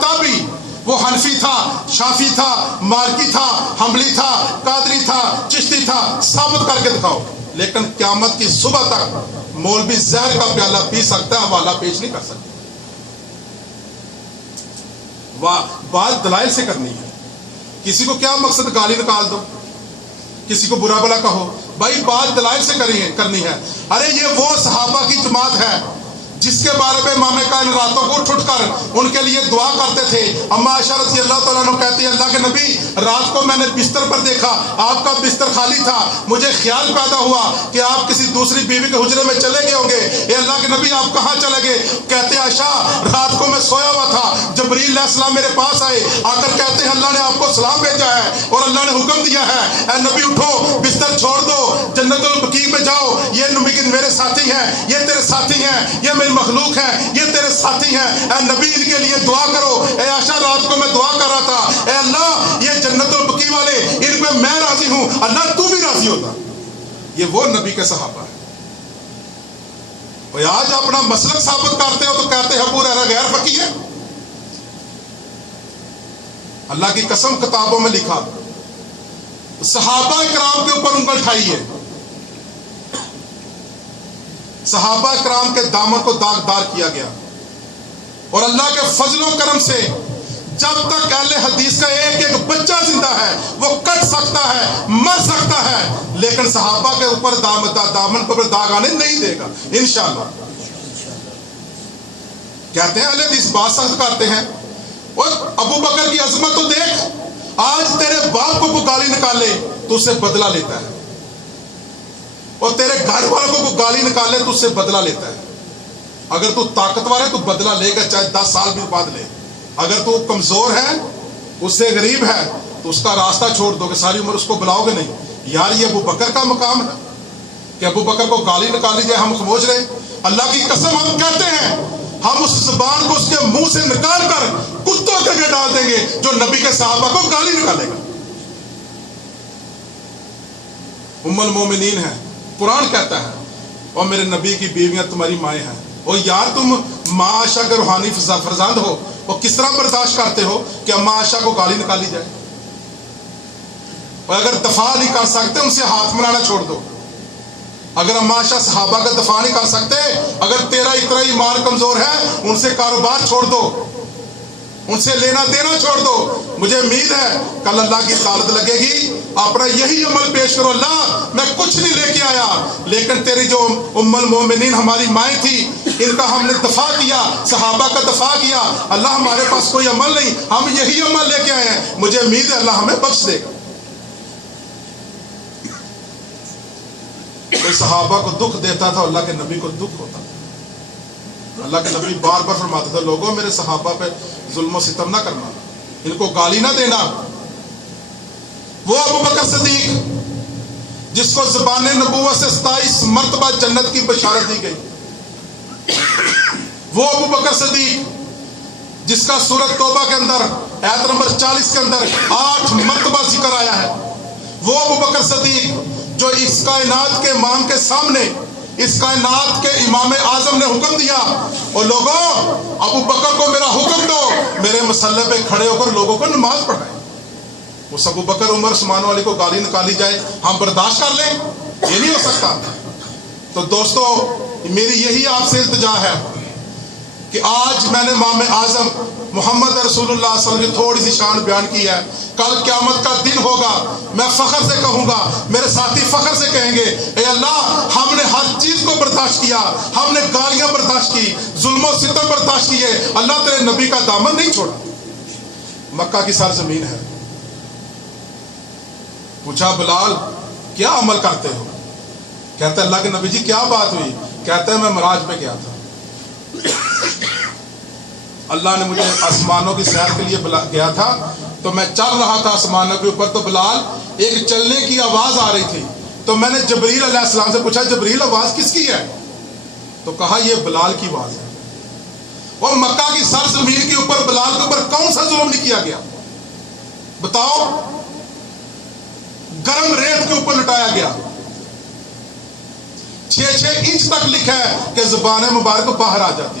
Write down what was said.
تابی وہ حنفی تھا، شافی تھا، مالکی تھا، حنبلی تھا، قادری تھا، چشتی تھا، ثابت کر کے دکھاؤ. لیکن قیامت کی صبح تک مولوی زہر کا پیالہ پی سکتا ہے، حوالہ پیش نہیں کر سکتا. بات دلائل سے کرنی ہے. کسی کو کیا مقصد گالی نکال دو، کسی کو برا بلا کہو، بھائی بات دلائل سے کرنی ہے. ارے یہ وہ صحابہ کی جماعت ہے جس کے بارے میں امام کائنات راتوں کو اٹھ کر ان کے لیے دعا کرتے تھے. اما عائشہ رضی اللہ تعالیٰ عنہ کہتی ہے اللہ کے نبی رات کو میں نے بستر پر دیکھا، آپ کا بستر خالی تھا، مجھے خیال پیدا ہوا کہ آپ کسی دوسری بیوی کے حجرے میں چلے گئے ہوں گے. اے اللہ کے نبی آپ کہاں چلے گئے؟ کہتے عائشہ رات کو میں سویا ہوا تھا، جبریل علیہ السلام میرے پاس آئے، آ کر کہتے ہیں اللہ نے آپ کو سلام بھیجا ہے اور اللہ نے حکم دیا ہے اے نبی اٹھو، بستر چھوڑ دو، جنت البقیع میں جاؤ. یہ میرے ساتھی ہیں، یہ تیرے ساتھی ہیں، یہ میری مخلوق ہے، یہ تیرے ساتھی ہیں. اے نبی ان کے لیے دعا کرو. اے عائشہ رات کو میں دعا کر رہا تھا اے اللہ یہ جنت البقیع والے ان پہ میں راضی ہوں، اللہ تو بھی راضی ہوتا. یہ وہ نبی کے صحابہ ہیں. اور آج اپنا مسلک ثابت کرتے ہو تو کہتے ہیں ابو ہریرہ غیر فقیہ ہے. اللہ کی قسم کتابوں میں لکھا صحابہ کرام کے اوپر انگل اٹھائی ہے، صحابہ کرام کے دامن کو داغدار کیا گیا. اور اللہ کے فضل و کرم سے جب تک اہل حدیث کا ایک ایک بچہ زندہ ہے وہ کٹ سکتا ہے، مر سکتا ہے، لیکن صحابہ کے اوپر دامن کے اوپر داغ آنے نہیں دے گا انشاءاللہ. کہتے ہیں اہل حدیث بات سخت کرتے ہیں. اور ابو بکر کی عظمت تو دیکھ، آج تیرے باپ کو کوئی گالی نکالے تو اس سے بدلہ لیتا ہے، اور تیرے گھر والوں کو گالی نکالے تو اس سے بدلہ لیتا ہے. اگر تو طاقتور ہے تو بدلہ لے گا، چاہے 10 سال بھی بعد لے. اگر تو کمزور ہے، اس سے غریب ہے، تو اس کا راستہ چھوڑ دو گے، ساری عمر اس کو بلاؤ گے نہیں. یار یہ ابو بکر کا مقام ہے کہ ابو بکر کو گالی نکالی جائے، ہم خاموش رہے. اللہ کی قسم ہم کہتے ہیں ہم اس زبان کو اس کے منہ سے نکال کر کتوں کے آگے ڈال دیں گے جو نبی کے صحابہ کو گالی نکالے گا. ام المومنین ہے، قرآن کہتا ہے اور میرے نبی کی بیویاں تمہاری مائیں ہیں. اور یار تم ماں عائشہ کے روحانی فرزند ہو اور کس طرح برداشت کرتے ہو کہ ماں عائشہ کو گالی نکالی جائے؟ اور اگر دفاع نہیں کر سکتے ان سے ہاتھ ملانا چھوڑ دو. اگر اما عائشہ صحابہ کا دفاع نہیں کر سکتے، اگر تیرا اتنا ایمان کمزور ہے، ان سے کاروبار چھوڑ دو، ان سے لینا دینا چھوڑ دو. مجھے امید ہے کل اللہ کی طاعت لگے گی، اپنا یہی عمل پیش کرو. اللہ میں کچھ نہیں لے کے آیا، لیکن تیری جو ام المومنین ہماری مائیں تھی ان کا ہم نے دفاع کیا، صحابہ کا دفاع کیا. اللہ ہمارے پاس کوئی عمل نہیں، ہم یہی عمل لے کے آئے ہیں. مجھے امید ہے اللہ ہمیں بخش دے گا. کوئی صحابہ کو دکھ دیتا تھا، اللہ کے نبی کو دکھ ہوتا تھا. اللہ کے نبی بار بار فرماتے تھے لوگوں میرے صحابہ پہ ظلم و ستم نہ کرنا، ان کو گالی نہ دینا. وہ ابو بکر صدیق جس کو زبان نبوت سے 27 مرتبہ جنت کی بشارت دی گئی، وہ ابو بکر صدیق جس کا سورۃ توبہ کے اندر آیت نمبر 40 کے اندر 8 مرتبہ ذکر آیا ہے، وہ ابو بکر صدیق جو اس کائنات کے امام کے سامنے اس کائنات کے امام اعظم نے حکم دیا اور لوگوں ابو بکر کو میرا حکم دو، میرے مسلح پہ کھڑے ہو کر لوگوں کو نماز پڑھائیں. اس ابو بکر عمر عثمان والی کو گالی نکالی جائے ہم برداشت کر لیں؟ یہ نہیں ہو سکتا. تو دوستو میری یہی آپ سے التجا ہے کہ آج میں نے امام اعظم محمد رسول اللہ صلی اللہ علیہ وسلم کی تھوڑی سی شان بیان کی ہے. کل قیامت کا دن ہوگا، میں فخر سے کہوں گا، میرے ساتھی فخر سے کہیں گے اے اللہ ہم نے ہر چیز کو برداشت کیا، ہم نے گالیاں برداشت کی، ظلم و ستم برداشت کیے، اللہ تیرے نبی کا دامن نہیں چھوڑا. مکہ کی سرزمین ہے. پوچھا بلال کیا عمل کرتے ہو؟ کہتا ہے اللہ کے نبی جی کیا بات ہوئی؟ کہتا ہے میں معراج پہ گیا تھا، اللہ نے مجھے آسمانوں کی سیر کے لیے گیا تھا، تو میں چل رہا تھا آسمانوں کے اوپر، تو بلال ایک چلنے کی آواز آ رہی تھی، تو میں نے جبریل علیہ السلام سے پوچھا جبریل آواز کس کی ہے؟ تو کہا یہ بلال کی آواز ہے. اور مکہ کی سرزمین کے اوپر بلال کے اوپر کون سا ظلم نہیں کیا گیا بتاؤ؟ گرم ریت کے اوپر لٹایا گیا، 6 انچ تک لکھا ہے کہ زبان مبارک باہر آ جاتی.